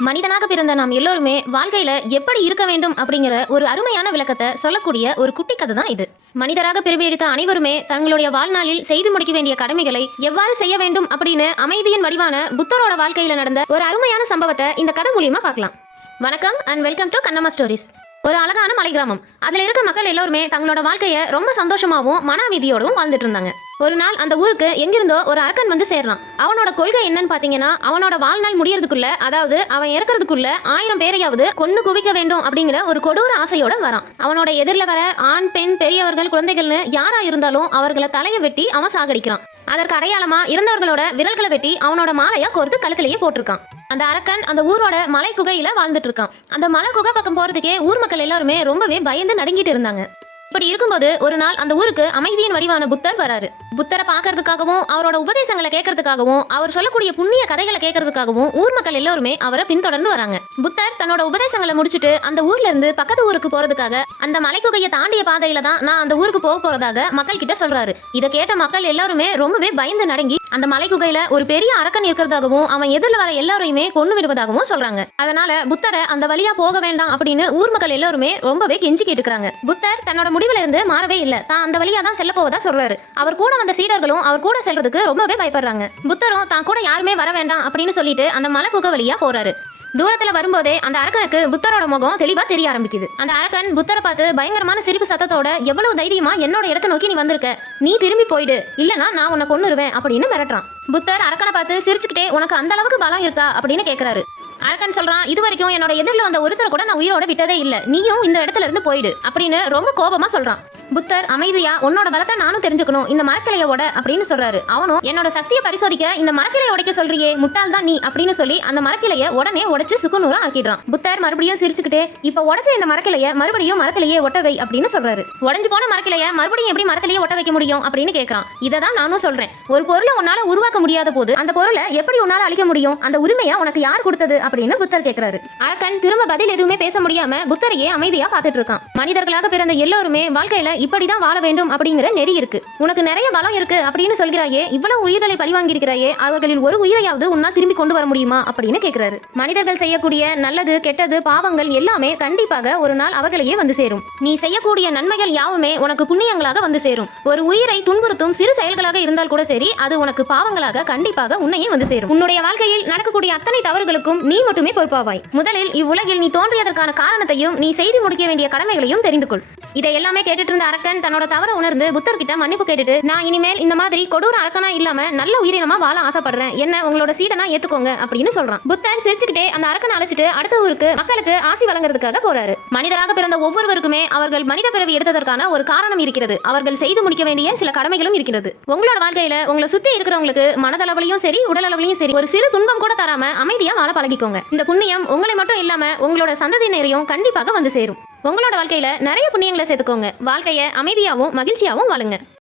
மனிதனாக பிறந்த நாம் எல்லோருமே வாழ்க்கையில எப்படி இருக்க வேண்டும் அப்படிங்கிற ஒரு அருமையான விளக்கத்தை சொல்லக்கூடிய ஒரு குட்டி கதை தான் இது. மனிதராக பிறவி எடுத்த அனைவருமே தங்களுடைய வாழ்நாளில் செய்து முடிக்க வேண்டிய கடமைகளை எவ்வாறு செய்ய வேண்டும் அப்படின்னு அமைதியின் வடிவான புத்தரோட வாழ்க்கையில நடந்த ஒரு அருமையான சம்பவத்தை இந்த கதை மூலியமா பார்க்கலாம். வணக்கம் and welcome to Kannamma stories ஒரு அழகான மலை கிராமம் அதில் இருக்க மக்கள் எல்லோருமே தங்களோட வாழ்க்கையை ரொம்ப சந்தோஷமாகவும் மன அமைதியோடவும் வாழ்ந்துட்டு இருந்தாங்க ஒரு நாள் அந்த ஊருக்கு எங்கிருந்தோ ஒரு அரக்கன் வந்து சேர்றான். அவனோட கொள்கை என்னன்னு பாத்தீங்கன்னா அவனோட வாழ்நாள் முடியறதுக்குள்ள அதாவது அவன் இறக்கிறதுக்குள்ள ஆயிரம் பேரையாவது கொண்டு குவிக்க வேண்டும் அப்படிங்கிற ஒரு கொடூர ஆசையோட வரான். அவனோட எதிரில் வர ஆண் பெண் பெரியவர்கள் குழந்தைகள்னு யாரா இருந்தாலும் அவர்களை தலையை வெட்டி அவன் சாகடிக்கிறான். அதற்கு அடையாளமா இறந்தவர்களோட விரல்களை வெட்டி அவனோட மாலையா கோர்த்து கழுத்திலேயே போட்டிருக்கான். அந்த அரக்கன் அந்த ஊரோட மலை குகையில வாழ்ந்துட்டு இருக்கான் அந்த மலை குகை பக்கம் போறதுக்கே ஊர் மக்கள் எல்லாருமே ரொம்பவே பயந்து நடுங்கிட்டு இருந்தாங்க. இப்படி இருக்கும்போது ஒரு நாள் அந்த ஊருக்கு அமைதியின் வடிவான புத்தர் வராரு. புத்தரை பார்க்கறதுக்காகவும் அவரோட உபதேசங்களை கேட்கறதுக்காகவும் அவர் சொல்லக்கூடிய புண்ணிய கதைகளை கேட்கறதுக்காகவும் ஊர் மக்கள் எல்லோருமே அவரை பின்தொடர்ந்து வராங்க. புத்தர் தன்னோட உபதேசங்களை முடிச்சுட்டு அந்த ஊர்ல இருந்து பக்கத்து ஊருக்கு போறதுக்காக அந்த மலைக்குகையை தாண்டிய பாதையில தான் நான் அந்த ஊருக்கு போக போறதாக மக்கள் கிட்ட சொல்றாரு. இதை கேட்ட மக்கள் எல்லாருமே ரொம்பவே பயந்து நடங்கி அந்த மலைக்குகையில ஒரு பெரிய அரக்கன் இருக்கிறதாகவும் அவன் எதிரில் வர எல்லாரையுமே கொண்டு விடுவதாகவும் சொல்றாங்க. அதனால புத்தரை அந்த வழியா போக வேண்டாம் அப்படின்னு ஊர் மக்கள் எல்லாருமே ரொம்பவே கெஞ்சி கேட்டுக்கிறாங்க. புத்தர் தன்னோட முடிவுல இருந்து மாறவே இல்ல. தான் அந்த வழியா தான் செல்ல போவதா சொல்றாரு. அவர் கூட வந்த சீடர்களும் அவர் கூட செல்றதுக்கு ரொம்பவே பயப்படுறாங்க. புத்தரும் தான் கூட யாருமே வர வேண்டாம் அப்படின்னு சொல்லிட்டு அந்த மலை குகை வழியா போறாரு. தூரத்துல வரும்போதே அந்த அரக்கனுக்கு புத்தரோட முகம் தெளிவா தெரிய ஆரம்பிக்குது. அந்த அரக்கன் புத்தரை பார்த்து பயங்கரமான சிரிப்பு சத்தத்தோட எவ்வளவு தைரியமா என்னோட இடத்த நோக்கி நீ வந்திருக்க? நீ திரும்பி போயிடு. இல்லனா நான் உன்னை கொன்னுருவேன் அப்படின்னு மிரட்டுறான். புத்தர் அரக்கனை பார்த்து சிரிச்சுக்கிட்டே உனக்கு அந்த அளவுக்கு பலம் இருக்கா? அப்படின்னு கேக்குறாரு. அரக்கன் சொல்றான் இது வரைக்கும் என்னோட எதிரில் வந்த ஒருத்தரை கூட நான் உயிரோட விட்டதே இல்ல. நீயும் இந்த இடத்துல இருந்து போயிடு அப்படின்னு ரொம்ப கோபமா சொல்றான். புத்தர் அமைதியா உன்னோட பலத்தை நானும் தெரிஞ்சுக்கணும். இந்த மரக்கிளைய உட அப்படின்னு சொல்றாரு. அவனும் என்னோட சக்தியை பரிசோதிக்க இந்த மரக்கிளைய உடைக்க சொல்றியே முட்டாள் தான் நீ அப்படின்னு சொல்லி அந்த மரக்கிளைய உடனே உடைச்சு சுக்குநூறா ஆக்கிடுறான். புத்தர் மறுபடியும் சிரிச்சுக்கிட்டே இப்ப உடைச்ச இந்த மரக்கிளைய மறுபடியும் மரக்கிளையே ஒட்ட வை அப்படின்னு சொல்றாரு. உடஞ்சு போன மரக்கிளைய மறுபடியும் எப்படி மரக்கிளையே ஒட்ட வைக்க முடியும்? அப்படின்னு கேக்குறான். இதை தான் நானும் சொல்றேன். ஒரு பொருளை உன்னால உருவாக்க முடியாத போது அந்த பொருளை எப்படி உன்னால அழிக்க முடியும்? அந்த உரிமையை உனக்கு யார் கொடுத்தது? அப்படின்னு புத்தர் கேக்குறாரு. அரக்கன் திரும்ப பதில் எதுவுமே பேச முடியாம புத்தரையே அமைதியா பாத்துட்டு இருக்கான். மனிதர்களாக பிறந்த எல்லோருமே வாழ்க்கையில இப்படிதான் வாழ வேண்டும் அப்படிங்கிற நெறி இருக்கு. உனக்கு நிறைய பலம் இருக்கு அப்படின்னு சொல்கிறாயே இவ்வளவு உயிர்களை பழிவாங்கியிருக்கிறாயே அவர்களில் ஒரு உயிரையாவது உன்னால் திரும்பி கொண்டு வர முடியுமா அப்படின்னு கேட்கிறாரு. மனிதர்கள் செய்யக்கூடிய நல்லது கெட்டது பாவங்கள் எல்லாமே கண்டிப்பாக ஒரு நாள் அவர்களையே வந்து சேரும். நீ செய்யக்கூடிய நன்மைகள் யாவுமே உனக்கு புண்ணியங்களாக வந்து சேரும். ஒரு உயிரை துன்புறுத்தும் சிறு செயல்களாக இருந்தால் கூட சரி அது உனக்கு பாவங்களாக கண்டிப்பாக உன்னையே வந்து சேரும். உன்னுடைய வாழ்க்கையில் நடக்கக்கூடிய அத்தனை தவறுகளுக்கும் நீ மட்டுமே பொறுப்பாவாய். முதலில் இவ்வுலகில் நீ தோன்றியதற்கான காரணத்தையும் நீ செய்து முடிக்க வேண்டிய கடமைகளையும் தெரிந்து கொள். இதை எல்லாமே கேட்டுட்டு இருந்த அரக்கன் தன்னோட தவற உணர்ந்து புத்தர் கிட்ட மன்னிப்பு கேட்டுட்டு நான் இனிமேல் இந்த மாதிரி கொடூர அரக்கனா இல்லாம நல்ல உயிரினமா வாழ ஆசைப்படுறேன். என்ன உங்களோட சீடனா ஏத்துக்கோங்க அப்படின்னு சொல்றான். புத்தர் சிரிச்சுக்கிட்டே அந்த அரக்கனை அழைச்சிட்டு அடுத்த ஊருக்கு மக்களுக்கு ஆசி வழங்குறதுக்காக போறாரு. மனிதராக பிறந்த ஒவ்வொருவருக்குமே அவர்கள் மனித பிறவி எடுத்ததற்கான ஒரு காரணம் இருக்கிறது. அவர்கள் செய்து முடிக்க வேண்டிய சில கடமைகளும் இருக்கிறது. உங்களோட வாழ்க்கையில உங்களை சுத்தி இருக்கிறவங்களுக்கு மனதளவுலையும் சரி உடலளவுலையும் சரி ஒரு சிறு துன்பம் கூட தராம அமைதியா வாழ பழகிக்கோங்க. இந்த புண்ணியம் உங்களை மட்டும் இல்லாம உங்களோட சந்ததியினரையும் கண்டிப்பாக வந்து சேரும். உங்களோட வாழ்க்கையில நிறைய புண்ணியங்களை சேர்த்துக்கோங்க. வாழ்க்கையை அமைதியாகவும் மகிழ்ச்சியாகவும் வாழுங்க.